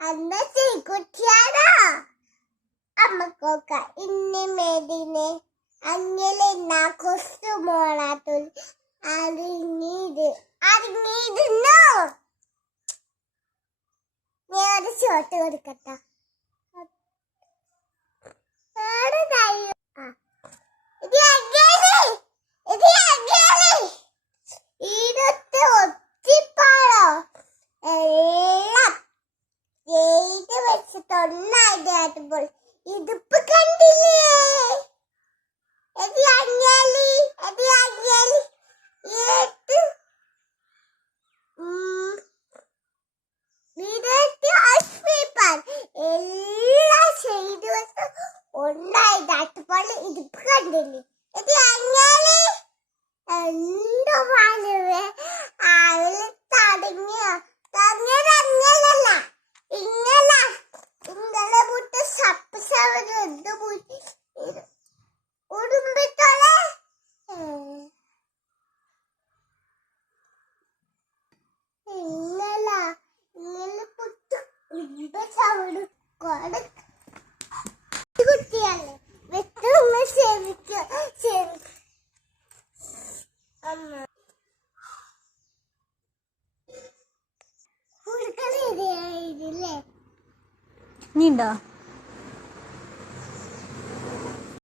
അന്നത്തെ കുട്ടിയാണോ അമ്മക്കൊക്കെ ഇന്നെ മേടിനെ അങ്ങനെ നാ കൊസ്റ്റു മോളാത്തു അറിഞ്ഞിരുന്നോ ഞാൻ ഒരു ഷോട്ട് കൊടുക്കട്ടെ ഇതൊക്കെ ഒത്തിപ്പാടോ എല്ലാം ചെയ്ത് വെച്ചിട്ടൊന്നായിട്ട് ഇതിപ്പ് കണ്ടില്ലേ എല്ലാം ചെയ്ത് വെച്ച ഒന്നായിട്ട് പോലെ ഇതിപ്പ് കണ്ടില്ലേ ഇത് അങ്ങനെ എന്തോ പാലുവേ അതിൽ തടങ്ങിയതങ്ങനല്ല ഇന്നലെ പുട്ട് സപ്പ് സവന് ഉടുമ്പിത്തോളെ ഇന്നലെ പുട്ട് ഉടുമ്പ സവന് കുട്ടിയല്ലേ വെട്ടുമ്മ ശരി അമ്മ നീണ്ടോ